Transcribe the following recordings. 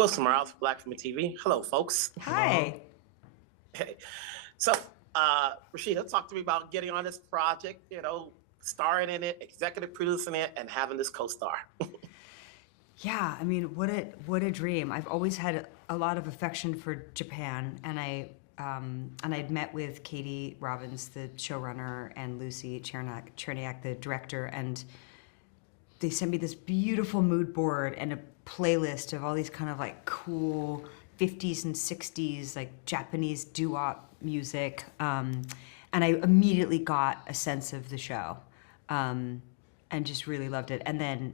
Wilson Morales, Black Film TV. Hello, folks. Hi. Hey. So, Rashida, talk to me about getting on this project, starring in it, executive producing it, and having this co-star. Yeah, I mean, what a dream. I've always had a lot of affection for Japan, and I'd met with Katie Robbins, the showrunner, and Lucy Tcherniak, the director, and they sent me this beautiful mood board and a playlist of all these kind of like cool 50s and 60s like Japanese doo-wop music, and I immediately got a sense of the show, and just really loved it. And then,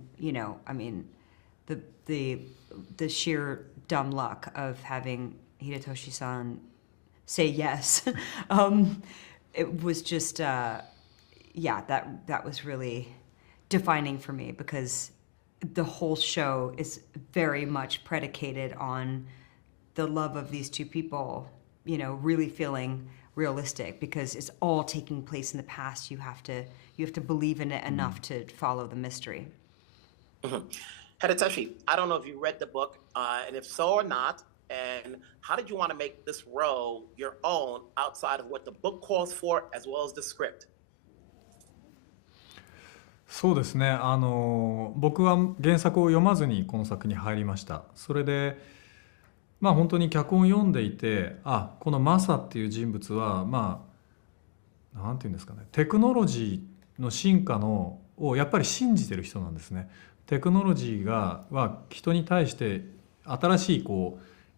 I mean, the sheer dumb luck of having Hidetoshi-san say yes, it was just that was really defining for me, because the whole show is very much predicated on the love of these two people, really feeling realistic, because it's all taking place in the past. You have to believe in it enough to follow the mystery. Mm-hmm. Hidetoshi, I don't know if you read the book, and if so or not, and how did you want to make this role your own outside of what the book calls for, as well as the script? そうですね、僕は原作を読まずにこの作に入りました。それで本当に脚本を読んでいて、このマサっていう人物はなんていうんですかね、テクノロジーの進化をやっぱり信じてる人なんですね。テクノロジーは人に対して新しい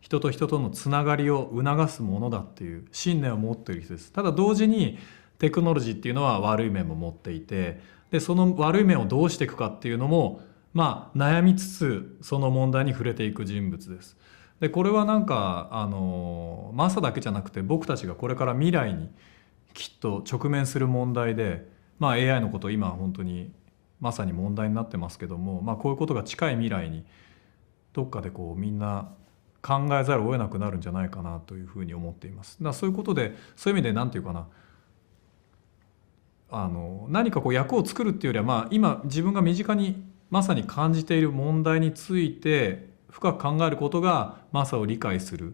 人と人とのつながりを促すものだっていう信念を持っている人です。ただ同時にテクノロジーっていうのは悪い面も持っていて、でその悪い面をどうしていくかっていうのも悩みつつその問題に触れていく人物です。でこれはマサだけじゃなくて僕たちがこれから未来にきっと直面する問題で、AI のこと今本当にまさに問題になってますけども、こういうことが近い未来にどっかでみんな考えざるを得なくなるんじゃないかなというふうに思っています。だからそういうことで、そういう意味で何て言うかな、何か役を作るっていうよりは、今自分が身近にまさに感じている問題について深く考えることがマサを理解する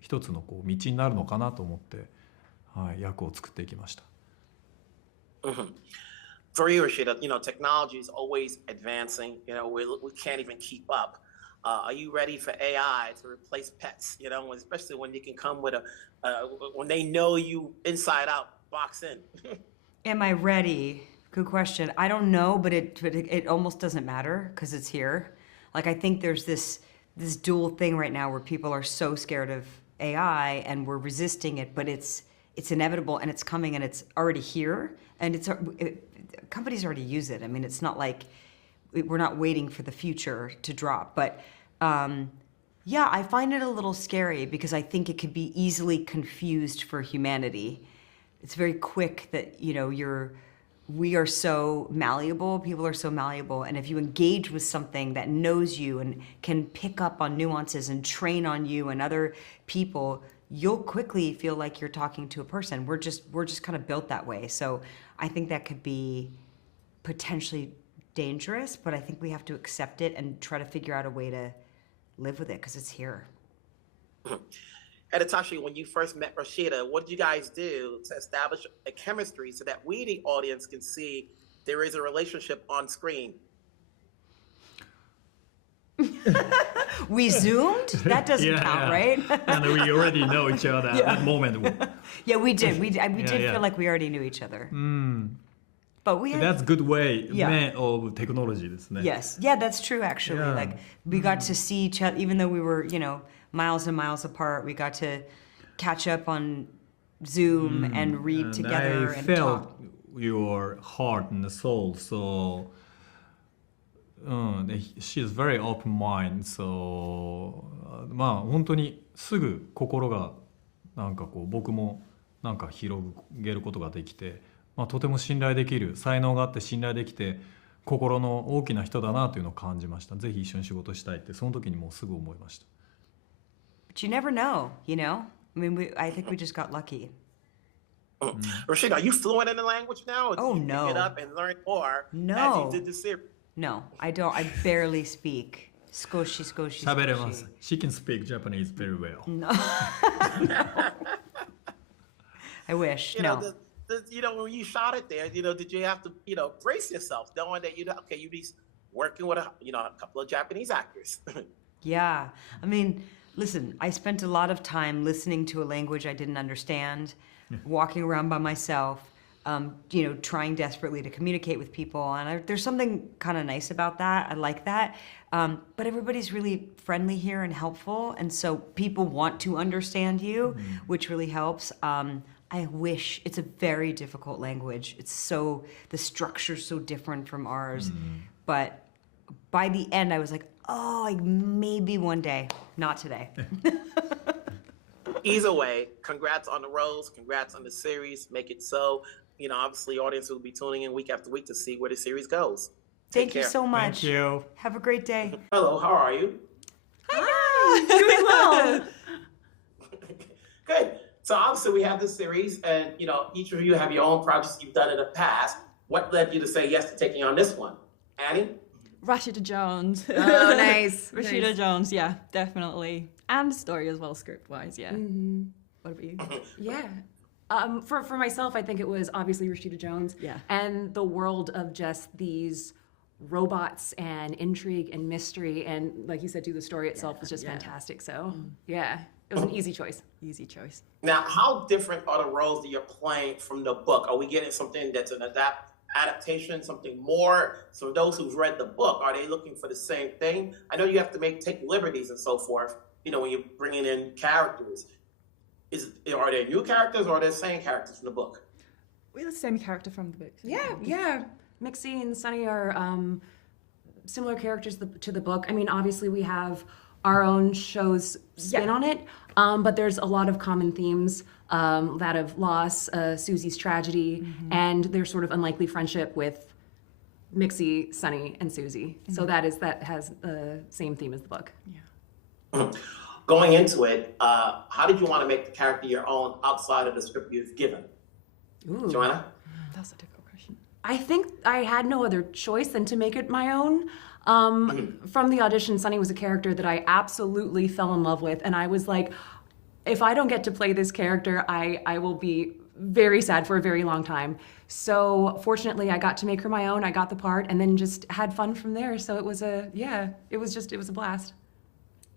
一つの道になるのかなと思って、役を作っていきました。For you, Rashida, technology is always advancing. We can't even keep up. Are you ready for AI to replace pets? Especially when you can come with when they know you inside out, box in. Am I ready? Good question. I don't know, but it almost doesn't matter because it's here. Like, I think there's this dual thing right now where people are so scared of AI and we're resisting it, but it's inevitable and it's coming and it's already here, and companies already use it. I mean, it's not like we're not waiting for the future to drop, but I find it a little scary because I think it could be easily confused for humanity. It's very quick that we are so malleable, people are so malleable, and if you engage with something that knows you and can pick up on nuances and train on you and other people, you'll quickly feel like you're talking to a person. We're just kind of built that way. So I think that could be potentially dangerous, but I think we have to accept it and try to figure out a way to live with it because it's here. Hidetoshi, when you first met Rashida, what did you guys do to establish a chemistry so that we, the audience, can see there is a relationship on screen? We zoomed? That doesn't count, right? And we already know each other at that moment. Yeah, we did. We did feel like we already knew each other. But that's good way of technology, isn't it? Yes. Yeah, that's true, actually. Yeah. Like, we got to see each other, even though we were, miles and miles apart. We got to catch up on Zoom and read together and felt talk. Your heart and soul, so she's very open mind, so 本当にすぐ心が僕も広げることができて、とても信頼できる、才能があって信頼できて心の大きな人だなというのを感じました。ぜひ一緒に仕事したいってその時にもうすぐ思いました。But you never know, I mean, I think we just got lucky. Rashida, are you fluent in the language now? Oh, you no. Pick it up and learn more No. as you did the series? No, I don't. I barely speak Skoshi, skoshi, 喋れま skoshi. す。She can speak Japanese very well. No. I wish. You No. know, when you shot it there, did you have to, brace yourself, knowing that you'd be working with a couple of Japanese actors? Yeah. I mean, listen, I spent a lot of time listening to a language I didn't understand, walking around by myself, trying desperately to communicate with people. And there's something kind of nice about that. I like that. But everybody's really friendly here and helpful. And so people want to understand you, which really helps. I wish it's a very difficult language. The structure's so different from ours. But by the end, I was like, maybe one day, not today. Either way, congrats on the roles, congrats on the series. Make it so. Obviously, audience will be tuning in week after week to see where the series goes. Thank you so much. Thank you. Have a great day. Hello, how are you? Hi, doing well. Good. So obviously we have this series, and each of you have your own projects you've done in the past. What led you to say yes to taking on this one, Annie? Rashida Jones. Oh, nice. Rashida Jones, yeah, definitely. And story as well, script-wise, yeah. Mm-hmm. What about you? Yeah. For myself, I think it was obviously Rashida Jones. Yeah. And the world of just these robots and intrigue and mystery, and like you said, too, the story itself was just fantastic. So, yeah, it was an easy choice. Easy choice. Now, how different are the roles that you're playing from the book? Are we getting something that's an adaptation, something more? So those who've read the book, are they looking for the same thing? I know you have to take liberties and so forth, when you're bringing in characters. Are they new characters or are they the same characters from the book? We're the same character from the book. Yeah. Mixie and Sunny are similar characters to the book. I mean, obviously we have our own show's spin on it, but there's a lot of common themes, that of loss, Susie's tragedy, and their sort of unlikely friendship with Mixie, Sunny, and Suzie. So that has the same theme as the book. Yeah. Going into it, how did you want to make the character your own outside of the script you've given? Ooh. Joanna? That's a difficult question. I think I had no other choice than to make it my own. From the audition, Sunny was a character that I absolutely fell in love with, and I was like, if I don't get to play this character, I will be very sad for a very long time. So fortunately, I got to make her my own. I got the part, and then just had fun from there. So it was a blast.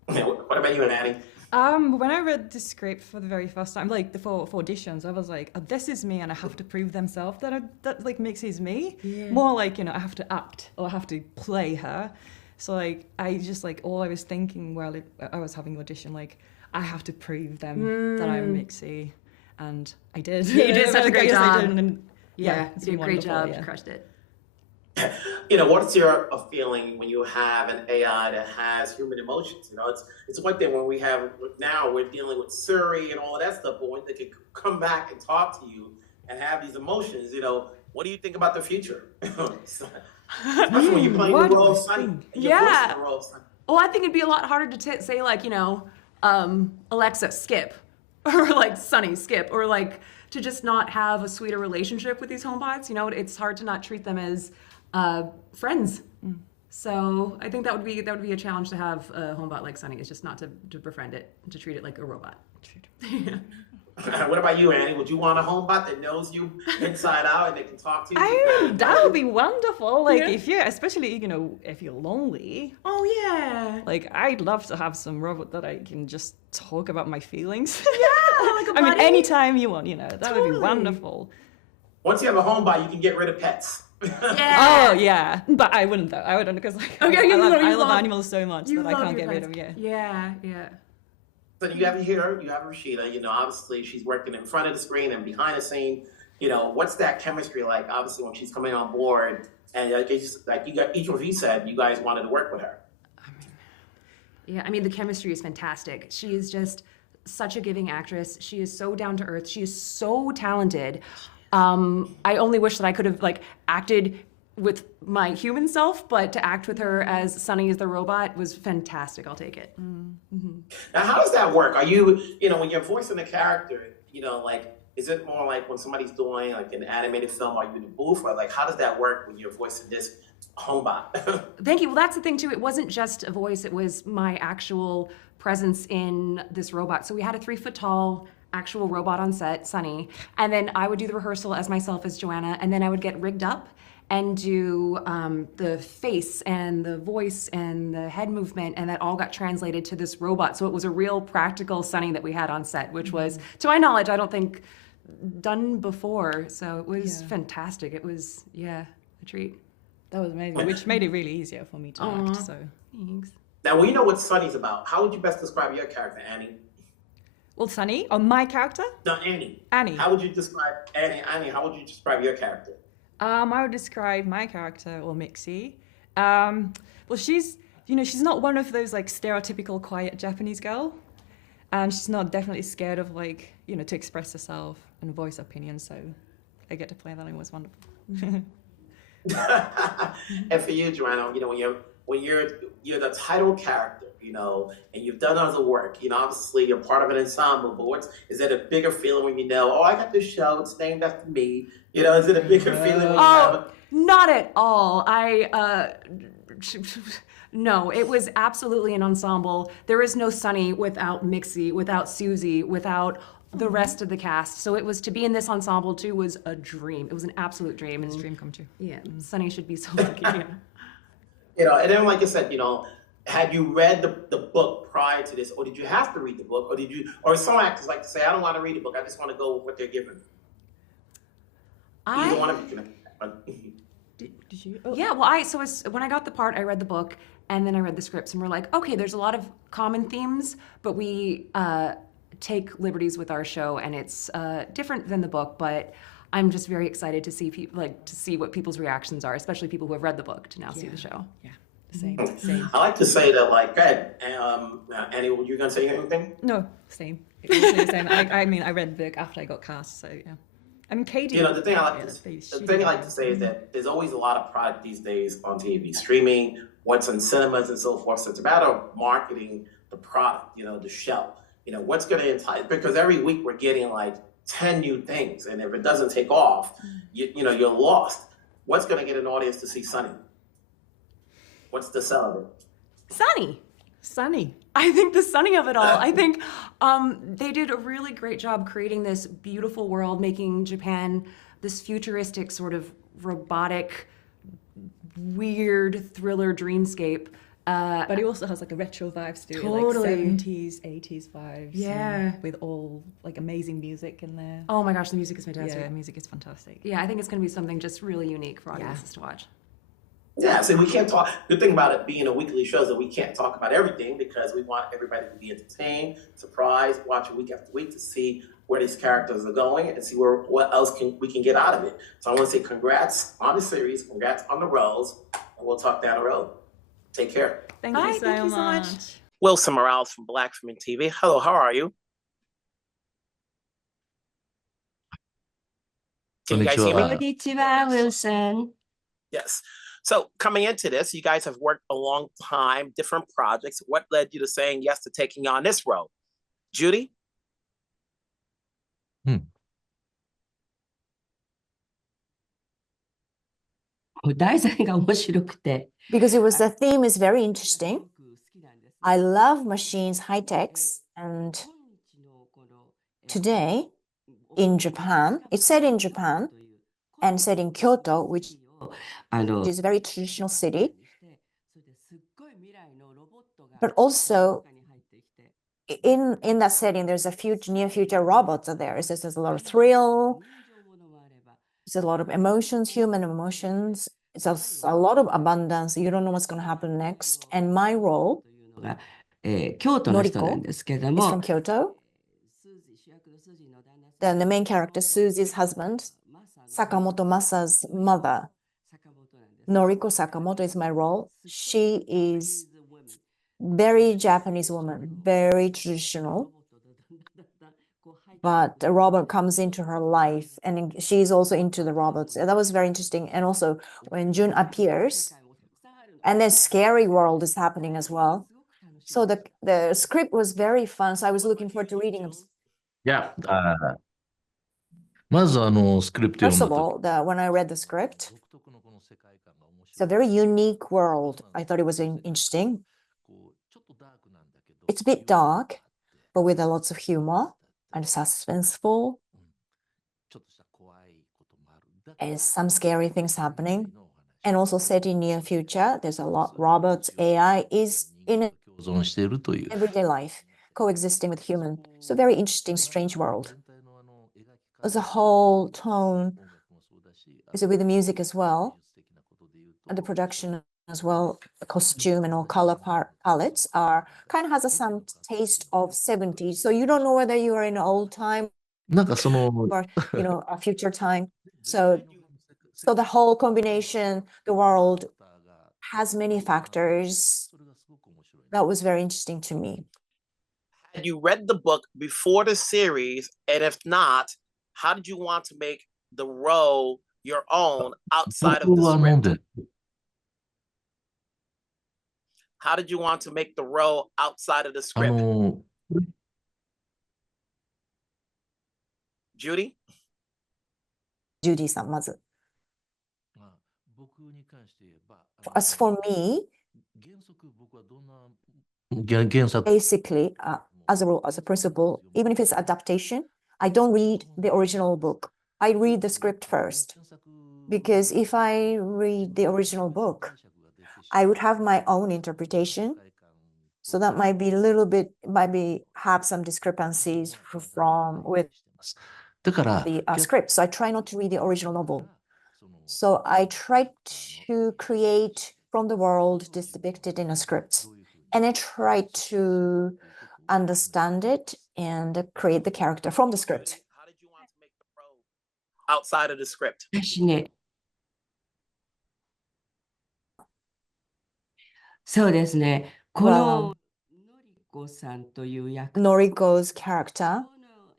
What about you and Annie? When I read the script for the very first time, like for auditions, I was like, oh, this is me, and I have to prove themselves that like Mixie's me. Yeah. More like, I have to act or I have to play her. So like I just all I was thinking while I was having audition, like I have to prove them that I'm Mixie, and I did. Yeah, you did such a great Yes, job. I did, and Yeah, it's you did been a great wonderful, job. yeah. You crushed it. What's your feeling when you have an AI that has human emotions? It's one thing when we're dealing with Siri and all of that stuff, but when they can come back and talk to you and have these emotions, what do you think about the future? Especially when you're playing the role of Sunny. Yeah. The role of Sunny. Well, I think it'd be a lot harder to say like, Alexa, skip, or like Sunny, skip, or like to just not have a sweeter relationship with these homebots. It's hard to not treat them as friends. So I think that would be a challenge to have a homebot like Sunny. It's just not to befriend it, to treat it like a robot. What about you, Annie? Would you want a homebot that knows you inside out and they can talk to you? That would be wonderful. Like especially if you're lonely. Oh yeah. Like I'd love to have some robot that I can just talk about my feelings. Yeah, like a I mean, buddy. anytime you want, that would be Totally. wonderful. Once you have a homebot, you can get rid of pets. Yeah. Oh yeah, but I wouldn't though. I wouldn't because I love animals so much that I can't get rid of. Yeah. So you have Rashida, obviously she's working in front of the screen and behind the scene. What's that chemistry like? Obviously when she's coming on board, and each of you said you guys wanted to work with her. Yeah, I mean, the chemistry is fantastic. She is just such a giving actress. She is so down to earth. She is so talented. I only wish that I could have acted with my human self, but to act with her as Sunny as the robot was fantastic. I'll take it. Now, how does that work? Are you, when you're voicing a character, is Is it more like when somebody's doing like an animated film, are you in the booth, or like how does that work when you're voicing this homebot? Thank you. Well, that's the thing too. It wasn't just a voice, it was my actual presence in this robot. So we had a 3 foot tall actual robot on set, Sunny, and then I would do the rehearsal as myself as Joanna, and then I would get rigged up and do the face and the voice and the head movement, and that all got translated to this robot. So it was a real practical Sunny that we had on set, which was, to my knowledge, I don't think done before. So it was fantastic. It was, a treat. That was amazing, which made it really easier for me to act. So Thanks. Now, when you know what Sunny's about, how would you best describe your character, Annie? well, Sunny, or my character, No, Annie. Annie. How would you describe Annie? Annie, how would you describe your character? I would describe my character, or Mixie. Well, she's not one of those like stereotypical quiet Japanese girl, and she's not definitely scared of like, to express herself and voice opinions. So I get to play that, and it was wonderful. And for you, Joanna, when you're the title character, and you've done other work, obviously you're part of an ensemble, but is it a bigger feeling when I got this show, it's named after me, is it a bigger feeling when you have Not at all. No, it was absolutely an ensemble. There is no Sunny without Mixie, without Suzie, without the rest of the cast. So it was, to be in this ensemble too was a dream. It was an absolute dream. It's a dream come true. Yeah, Sunny should be so lucky. Yeah. and then like I said, had you read the book prior to this, or did you have to read the book, or some actors like to say, I don't want to read the book, I just want to go with what they're given. Either one of you can. Did you? Oh. Yeah, well, when I got the part, I read the book, and then I read the scripts, and we're like, okay, there's a lot of common themes, but we take liberties with our show, and it's different than the book, but I'm just very excited to see to see what people's reactions are, especially people who have read the book to now see the show. Yeah, same. I like to say that, like, go ahead, Annie, were you going to say anything? No, same. It was the same. I mean, I read the book after I got cast, so yeah. I mean, Katie. The thing I like to say is that there's always a lot of product these days on TV, streaming, what's in cinemas and so forth. So it's a matter of marketing the product, the show. What's going to entice, because every week we're getting like 10 new things, and if it doesn't take off, you're lost. What's going to get an audience to see Sunny? What's the sell of it? Sunny. I think the Sunny of it all. I think they did a really great job creating this beautiful world, making Japan this futuristic sort of robotic, weird thriller dreamscape. But it also has like a retro vibes to it, Totally. like 70s, 80s vibes. Yeah. With all like amazing music in there. Oh my gosh, the music is fantastic. Yeah, music is fantastic. Yeah, I think it's going to be something just really unique for audiences to watch. Yeah, so we can't talk. The thing about it being a weekly show is that we can't talk about everything, because we want everybody to be entertained, surprised, watching week after week to see where these characters are going and see what else we can get out of it. So I want to say congrats on the series, congrats on the roles, and we'll talk down the road. Take care. Thank Bye, you so thank you so much. much. Wilson Morales from Black Film TV. Hello, how are you? Can you guys hear me? Konnichiwa, Wilson. Yes. So coming into this, you guys have worked a long time, different projects. What led you to saying yes to taking on this role? Judy? Because the theme is very interesting. I love machines, high techs, and today in Japan, it's set in Japan and set in Kyoto, which is a very traditional city. But also in that setting, there's a near future robots are there. There's a lot of thrill. There's a lot of emotions, human emotions. It's a lot of abundance. You don't know what's going to happen next. And my role, Noriko, is from Kyoto. Then the main character, Suzie's husband, Sakamoto Masa's mother. Noriko Sakamoto is my role. She is very Japanese woman, very traditional. But a robot comes into her life, and she's also into the robots. And that was very interesting. And also when Jun appears, and then scary world is happening as well. So the script was very fun. So I was looking forward to reading it. Yeah, まずスクリプト First 読ん of だ all, when I read the script, 独特のこの世界観が面 it's a 白い。 very unique world. I thought it was interesting. こうちょっとダークなんだけど、 It's a bit dark, but with a lots of humor and suspenseful, ちょっとした怖いこともある。だけど and some scary things happening. のお話 And also set in near future, there's a lot robots, AI is in 共存しているという。 everyday life, coexisting with human. So very interesting, strange world. 全体の描き方 As a whole tone 音楽もそうだし、 is with the music as well, 技術的なことで言うと and the production as well, the costume and all color palettes are kind of has some taste of 70s. So you don't know whether you are in old time なんかその or a future time. So the whole combination, the world has many factors. それがすごく面白い。 That was very interesting to me. Had you read the book before the series? And if not, how did you want to make the role your own outside of 僕 the は飲ん script? で How did you want to make the role outside of the あ script? の Judy? Judy-san, まず。まあ僕に関して言えば As for me, 原則僕はどんな原作 basically, as a rule, as a principle, even if it's adaptation, I don't read the original book. I read the script first. Because if I read the original book, I would have my own interpretation. So that might be a little bit, have some discrepancies from with だから the script. So I try not to read the original novel. So I try to create from the world depicted in a script. And I try to understand it and create the character from the script. How did you want to make the role outside of the script? 私ね、そうですね。こ Well, ののりこさんという役 Noriko's character の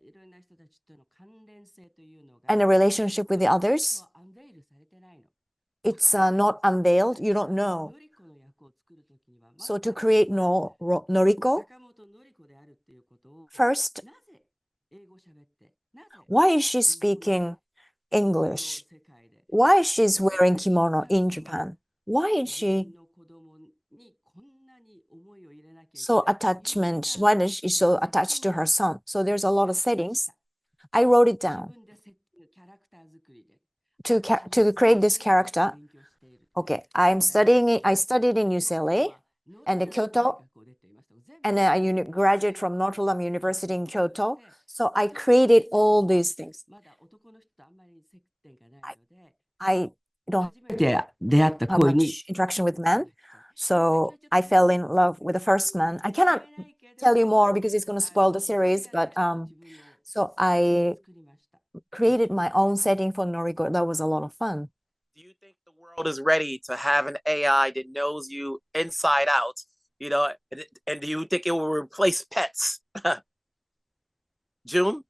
いろんな人たちとの関連性というのが and the relationship with the others, アンベイルされてないの。 it's not unveiled. You don't know. のりこの役を作るときには、 So to create Noriko, 坂本のりこであるっていうことを first, なぜ英語喋って、なぜ why is she speaking こ English? の世界で Why she's wearing kimono in Japan? Why is 自 she 分の子供にこんなに思いを入れなきゃいけない so attachment? Why is she so attached to her son? So there's a lot of settings. I wrote it 自 down 分で設計キャラクター作りで to create this character. 勉強している Okay, I studied in UCLA and Kyoto, and then I graduated from Notre Dame University in Kyoto. So I created all these things. まだ男の人とあんまり接点がないので I don't 初めて出会った have 恋に much interaction with men. So I fell in love with the first man. I cannot tell you more because it's going to spoil the series, but so I created my own setting for Noriko. That was a lot of fun. Do you think the world is ready to have an AI that knows you inside out? And do you think it will replace pets? June?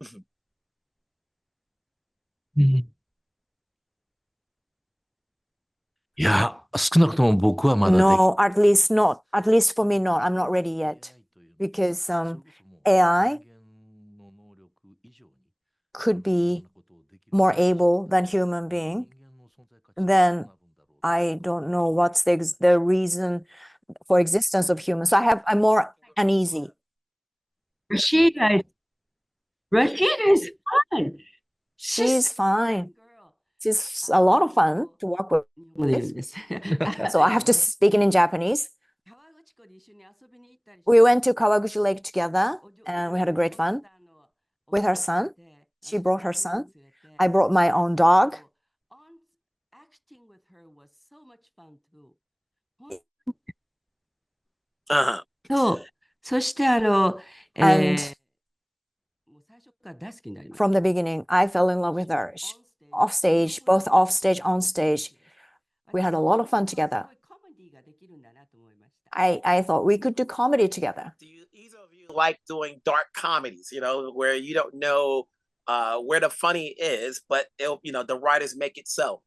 いや少なくとも僕はまだでき No, at least not. At least for me, not. I'm not ready yet because AI could be more able than human being. Then I don't know what's the reason for existence of humans. So I'm more uneasy. Rashida is fun. She's fine. She's a lot of fun to work with. 日本語で言うんです So I have to speak it in Japanese. 川口湖で一緒に遊びに行ったり We went to Kawaguchi Lake together and we had a great fun with her son. She brought her son. I brought my own dog. Acting with her was so much fun too. Uh-huh. そうそしてもう最初から大好きになりました From the beginning, I fell in love with her. Off stage, both off stage, on stage. We had a lot of fun together. コメディができるんだなと思いました I thought we could do comedy together. Do either of you like doing dark comedies, where you don't know where the funny is, but the writers make it so?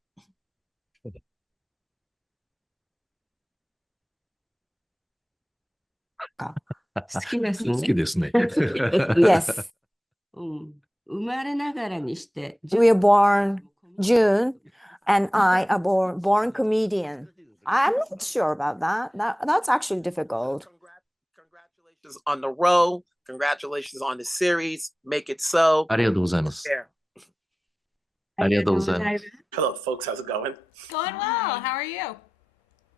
好きですね好きですね。 Yes. うん生まれながらにして We are born June, and I are born comedian. I'm not sure about that. That's actually difficult. Congratulations on the role. Congratulations on the series. Make it so. ありがとうございます。 Yeah. ありがとうございます。 Hello, folks. How's it going? Going well. How are you?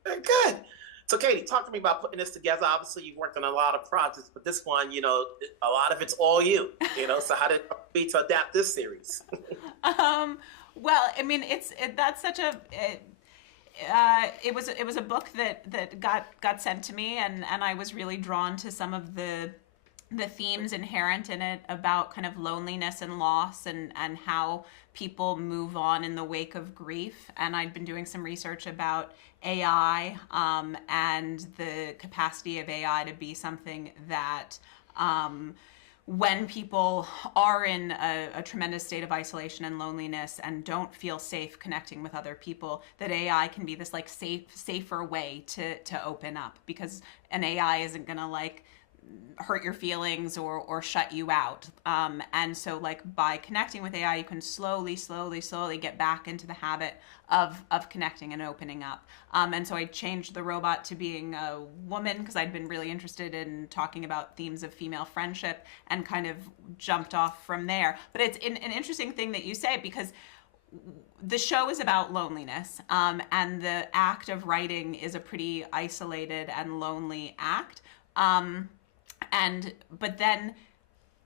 Good. So, Katie, talk to me about putting this together. Obviously, you've worked on a lot of projects, but this one, a lot of it's all you. So, how did it be to adapt this series? Well, I mean, that's such a. It was a book that got sent to me, and I was really drawn to some of the themes inherent in it about kind of loneliness and loss and how people move on in the wake of grief. And I'd been doing some research about AI and the capacity of AI to be something that when people are in a tremendous state of isolation and loneliness and don't feel safe connecting with other people, that AI can be this like safer way to open up, because an AI isn't gonna like hurt your feelings or shut you out. And so like by connecting with AI, you can slowly get back into the habit of connecting and opening up. And so I changed the robot to being a woman because I'd been really interested in talking about themes of female friendship and kind of jumped off from there. But it's an interesting thing that you say, because the show is about loneliness, and the act of writing is a pretty isolated and lonely act. But then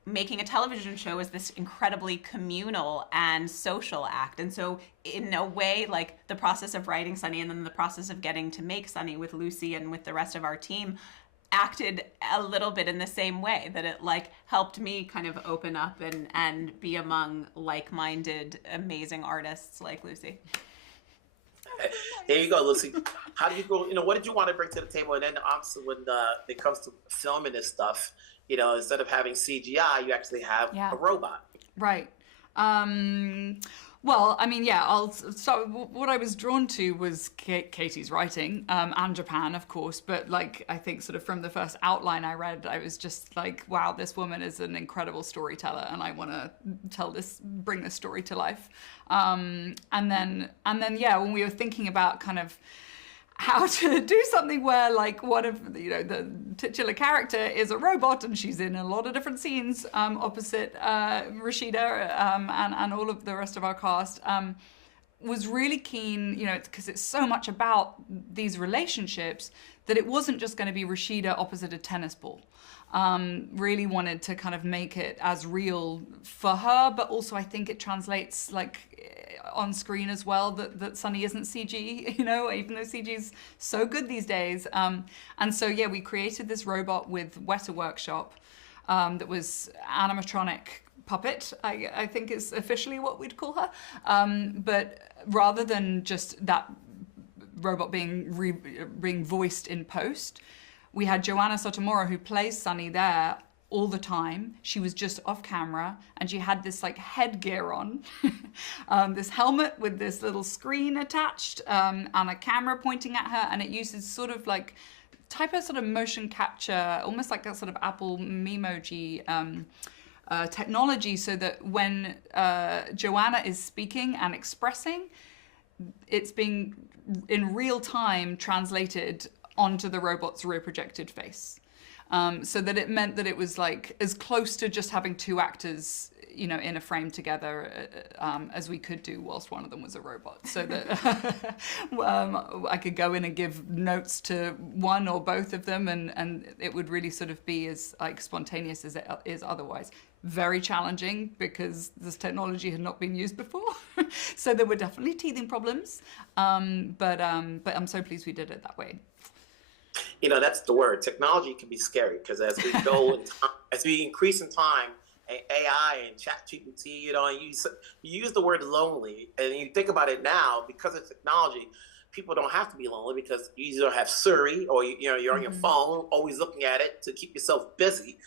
making a television show is this incredibly communal and social act. And so in a way, like the process of writing Sunny and then the process of getting to make Sunny with Lucy and with the rest of our team acted a little bit in the same way, that it like helped me kind of open up and be among like-minded, amazing artists like Lucy. There you go, Lucy. How do you go? What did you want to bring to the table? And then obviously when it comes to filming this stuff, instead of having CGI, you actually have a robot. Right. Well, I mean, yeah, so what I was drawn to was Katie's writing, and Japan, of course, but like, I think sort of from the first outline I read, I was just like, wow, this woman is an incredible storyteller, and I want to bring this story to life. And then, yeah, when we were thinking about kind of how to do something where like one of the titular character is a robot and she's in a lot of different scenes opposite Rashida and all of the rest of our cast, was really keen, because it's so much about these relationships, that it wasn't just going to be Rashida opposite a tennis ball. Really wanted to kind of make it as real for her, but also I think it translates like on screen as well, that Sunny isn't CG, even though CG is so good these days. And so, yeah, we created this robot with Weta Workshop that was animatronic puppet, I think is officially what we'd call her. But rather than just that robot being voiced in post, we had Joanna Sotomura, who plays Sunny there all the time. She was just off camera, and she had this like headgear on, this helmet with this little screen attached, and a camera pointing at her, and it uses sort of like type of sort of motion capture, almost like a sort of Apple Memoji technology, so that when Joanna is speaking and expressing, it's being in real time translated onto the robot's rear projected face. So that it meant that it was like as close to just having two actors, in a frame together as we could do whilst one of them was a robot. So that I could go in and give notes to one or both of them, and it would really sort of be as like spontaneous as it is otherwise. Very challenging because this technology had not been used before. So there were definitely teething problems. But I'm so pleased we did it that way. That's the word. Technology can be scary because as we go as we increase in time, AI and ChatGPT, you use the word lonely, and you think about it now, because of technology, people don't have to be lonely because you either have Siri or you're on your phone, always looking at it to keep yourself busy.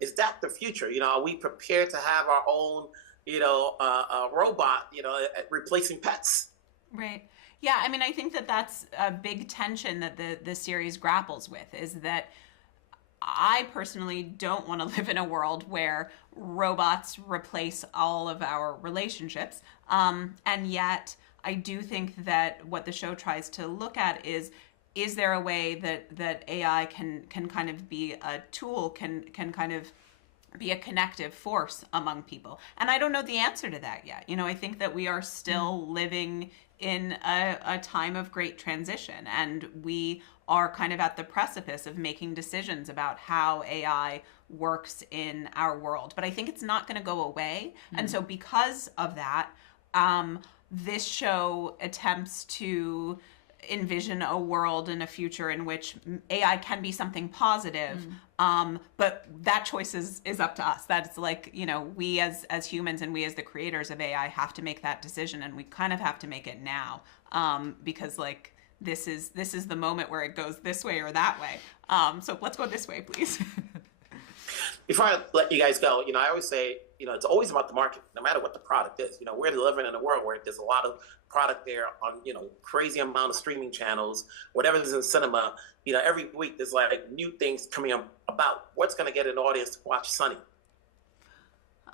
Is that the future? Are we prepared to have our own, robot, replacing pets? Right. Yeah, I mean, I think that that's a big tension that the series grapples with, is that I personally don't want to live in a world where robots replace all of our relationships. And yet, I do think that what the show tries to look at is there a way that AI can kind of be a tool, can kind of be a connective force among people? And I don't know the answer to that yet. You know, I think that we are still living in a time of great transition, and we are kind of at the precipice of making decisions about how AI works in our world. But I think it's not going to go away. And so because of that, this show attempts to envision a world in a future in which AI can be something positive, but that choice is up to us. That's like, you know, we as humans and we as the creators of AI have to make that decision, and we kind of have to make it now, because like this is the moment where it goes this way or that way. So let's go this way, please. Before I let you guys go, you know, I always say, you know, it's always about the market, no matter what the product is. You know, we're living in a world where there's a lot of product there on, you know, crazy amount of streaming channels, whatever is in cinema. You know, every week there's like new things coming up about what's going to get an audience to watch Sunny.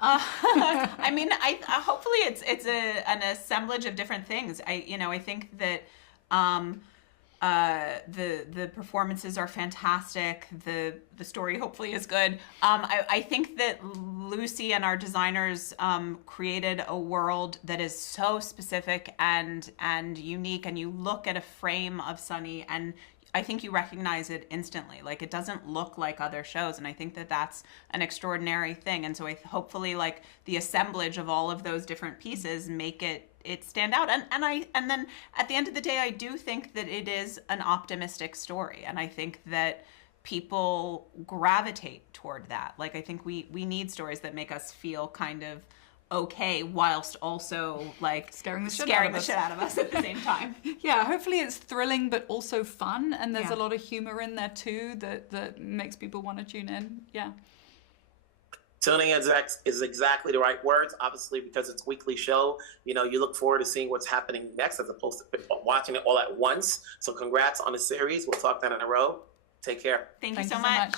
I mean, hopefully it's an assemblage of different things. I think that the performances are fantastic. The story hopefully is good. I think that Lucy and our designers created a world that is so specific and unique. And you look at a frame of Sunny, and I think you recognize it instantly. Like, it doesn't look like other shows, and I think that that's an extraordinary thing. And so hopefully, like, the assemblage of all of those different pieces make it stand out. And then at the end of the day, I do think that it is an optimistic story, and I think that people gravitate toward that. Like, I think we need stories that make us feel kind of okay whilst also like scaring the shit out of us at the same time. Yeah, hopefully it's thrilling but also fun, and there's a lot of humor in there too that makes people want to tune in. Yeah. Tuning in is exactly the right words, obviously, because it's a weekly show. You know, you look forward to seeing what's happening next as opposed to watching it all at once. So congrats on the series. We'll talk down in a row. Take care. Thank you so much.